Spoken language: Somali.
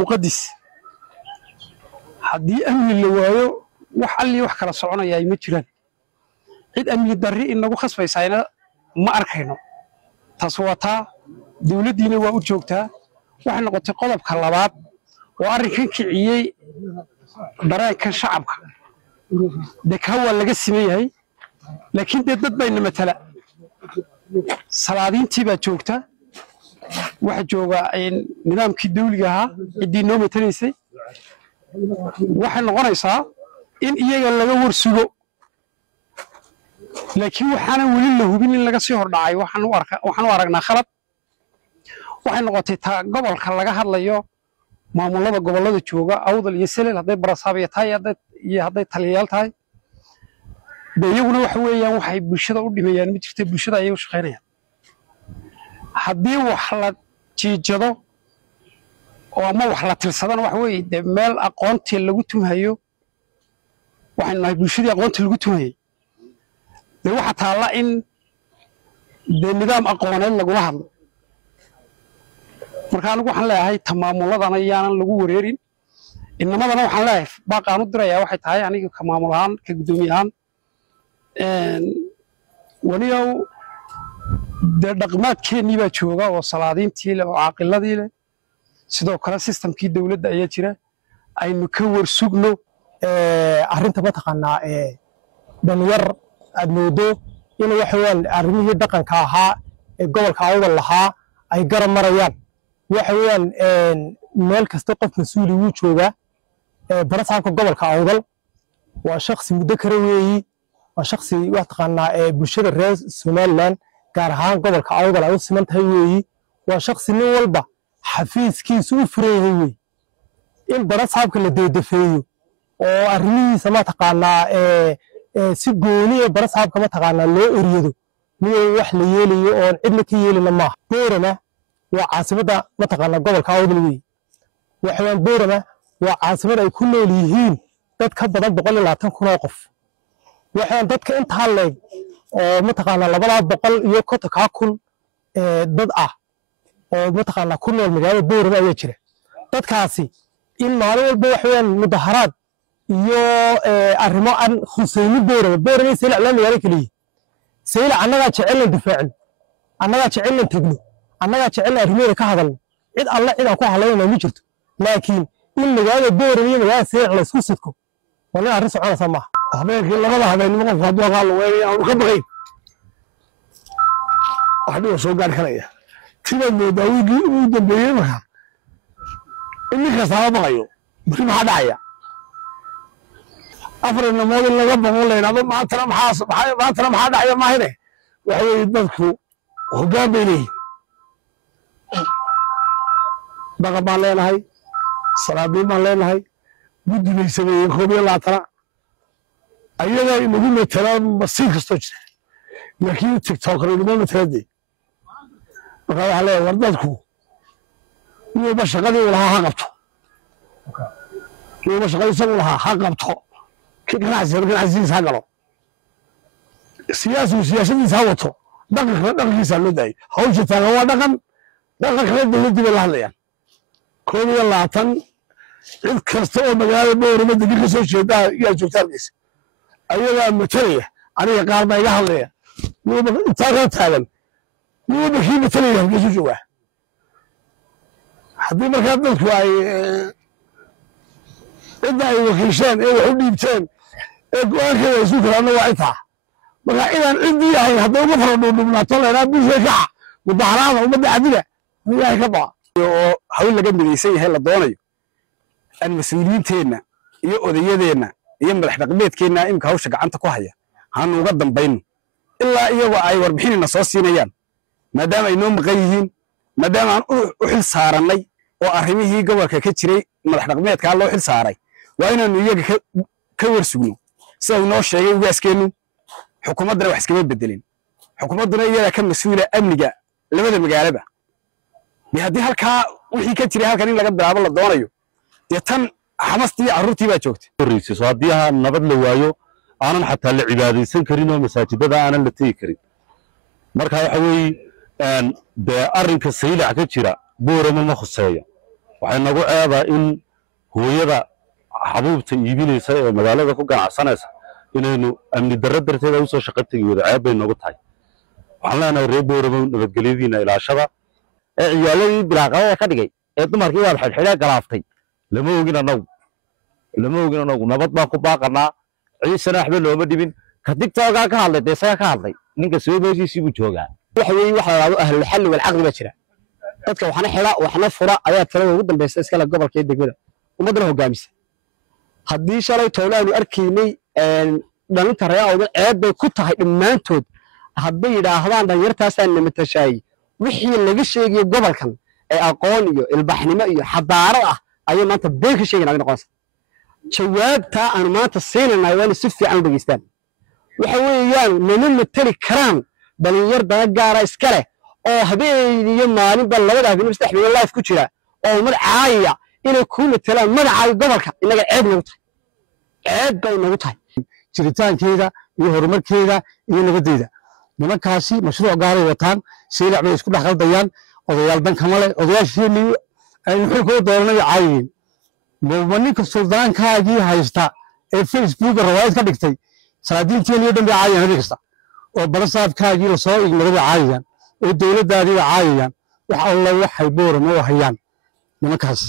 muqaddis haddii amni la waayo wax alli wax kala soconaya ma jiraan cid amni darri inagu khasbaysayna ma arkayno taas waa taa dawladdiina waa u joogtaa waxay noqotay qodobka labaad oo arrinkan kiciyey dareenka shacabka dekaa waa laga simeeyay laakiin dad bayna matala salaadiintii baa joogta waxa jooga nidaamkii dawliga ahaa ciddii noo matalaysay waxay noqonaysaa in iyaga laga warsugo laakiin waxaana weli la hubin in laga sii hordhacay waxaan u aragnaa khalad waxay noqotay taa gobolka laga hadlayo maamulada gobolada jooga awdal iyo selel hadday barasaabiya tahay iyo hadday taliyayaal tahay de iyaguna waxa weeyaan waxay bulshada u dhimayaan ma jirta bulshada ayay u shaqaynayaan haddii wax la jiijado oo ama wax la tirsadana waxa weeye de meel aqoontii lagu tumhayo waxaan nahay bulshadii aqoontii lagu tumhayay de waxa taala in de nidaam aqooneed lagula hadlo marka anigu waxaan leeyahay tamaamuladana yaanan lagu wareerin inamadana waxaan leeyahay baaqaan u dirayaa waxay tahay aniga ka maamul ahaan ka gudoomiye ahaan waliyow de dhaqmaadkeennii baa jooga oo salaadiintii leh oo caaqiladii leh sidoo kale systemkii dawladda ayaa jira aynu ka warsugno arrinta mataqaanaa dhalinyar aad moodo in waxa weeyaan arrimihii dhaqanka ahaa ee gobolka awdal lahaa ay garab marayaan waxa weeyaan meel kasta qof mas'uuli wuu joogaa barasaabka gobolka awdal waa shakhsi muddo kale weeyi waa shakhsi wax taqaanaa bulshada reer Somaliland gaar ahaan gobolka awdal ay u siman tahay weeyi waa shakhsi nin walba xafiiskiisu u furan yahay weeyi in barasaabka la deedefeeyo oo arrimihiisa ma taqaanaa si gooni ah barasaabka ma taqaanaa loo eriyado miyay wax la yeelayo oo cidna ka yeelina maaha boorama waa caasimada ma taqaanaa gobolka awdal weeyi waxaan boorama waa caasimad ay ku nool yihiin dad ka badan 120,000 oo qof waxaan dadka inta leeg oo ma taqaanaa 250,000 dad ah oo ma taqaanaa ku nool magaalada boorama ayaa jira dadkaasi in maalin walba waxaan mudaharaad iyo arrimo aan khusayni boorama saylac la magaalo kaliya saylac annaga jecel difaacin annaga jecel tagno annaga jecel arrimaha ka hadalno cid alla cid aan ku hadlayno ma jirto laakiin in magaalada boorama iyo magaalada saylac la isku sidko wala arrin soconaysa maaha habeenkii labada habeenimo qof hadoo qaal weeyay aan ka baqay waxba soo gaar karaya sida moodawigi uu dambeeyay marka in kasta baqayo maxaa dhacaya afrana moodin laga baqo leeyahay maantana maxaa dhacaya maahine waxa weey dadku hoggaan bay leeyihiin daqa baan leenahay salaadiin baan leenahay guddi bay sameeyeen 12 ayaga inagu metelaan masiir kastoo jira laakiin tiktok inuma meteladay marka waxa leeyahay war dadku inuu shaqadii lahaa ha qabto inuu shaqadii lahaa ha qabto ganacsigiisa ha galo siyaasadiisa ha wato dhaqankiisa loo daayay hawsha taagan waa dhaqanka dawladda bay la hadlayaan 12 cid kasta oo magaalada boorama degan ka soo jeeda yaa joogtaankiisa ayaga matalaya aniga qaar baa iga hadlaya intaa taagan niba kii matalaya halkiisu joogaa haddii markaa dadku ay cidda ay wakiisheen ee wax u dhiibteen ee go-aankeeda isu kalaana waa intaa marka inaan ciddii ahayn hadday uga fara dhuudhubnaato leynaa bulshada kaca mudaharaada ummadda cadida ilaahay ka baqa oo hawl laga midaysan yahay la doonayo aan mas'uuliyiinteenna iyo odayadeenna iyo madax dhaqameedkeenna imka hawsha gacanta ku haya haanu uga dambayno ilaa iyagoo ay warbixinina soo siinayaan maadaama ay noo maqan yihiin maadaama aan u xil saarannay oo arrimihii gobolka ka jiray madax dhaqameedka loo xil saaray waa inaanu iyaga ka warsugno sida uu noo sheegay ugaaskeenu xukuumaddana wax iskama bedelin xukuumadduna iyada ka mas'uula amniga labada magaalada haddii halkaa wixii ka jiray halkan in laga bilaabo la doonayo dee tan xamastii carruurtii baa joogtay horreysiiso haddii nabad la waayo aanan xataa la cibaadaysan karin oo masaajidada aanan la tegi karin marka waxa weeye dee arrinka saylac ka jira boorama ma khuseeya waxay nagu ceebaa in hooyada xabuubta iibinaysa ee magaalada ku ganacsanaysa inaynu amni darro darteeda usoo shaqo tegi wada ceeb bay nagu tahay waxaan leenahay reer booramo nabadgelyadiina ilaashada ee ciyaaladii bilaaqada ka dhigay ee dumarkii waad xidhxidhee galaaftay lama ogin anagu nabad baan ku baaqanaa ciisana waxba looma dhibin ka digtoogaa ka hadlay dee isaga ka hadlay ninka soo meeshiisii buu joogaa waxa weeye waxa la yidhahdo ahlulxalli walcaqdi baa jira dadka waxna xidha waxna fura ayaa talada ugu dambaysa iskale gobolka iyo degmada ummaddana hogaamisa haddii shalay toolaanu arkaynay dhalinta reer awdal ceeb bay ku tahay dhammaantood hadday yidhaahdaan dhalinyartaasaan namatashaayey wixii laga sheegayo gobolkan ee aqoon iyo ilbaxnimo iyo xadaarad ah ayay maanta been ka sheegayn adi noqonaysa jawaabtaa aanu maanta siinanay waa inay si fiican u dhegeystaan waxa weeyaan nama mateli karaan dhalinyar dana gaara iska leh oo habeen iyo maalinba labada habeen saddex habeen life ku jira oo ummad caayaya inay kuu matelaan magacaaga gobolka innaga ceeb bay nagu tahay jiritaankeeda iyo horumarkeeda iyo nabaddeeda nimankaasi mashruuc gaaray wataan siilac bay isku dhex qaldayaan odayaal dan kama leh odayaasheenii aynu xilkooda dooranayo caayayeen ma ninka suldaankaagii haysta ee facebooka rawaayad ka dhigtay salaadiinteeniyo dhan bay caayayaan habeen kasta oo balasaafkaagii lasoo igmaday bay caayayaan oo dowladdaadii bay caayayaan wax alla waxay boorama u hayaan nimankaasi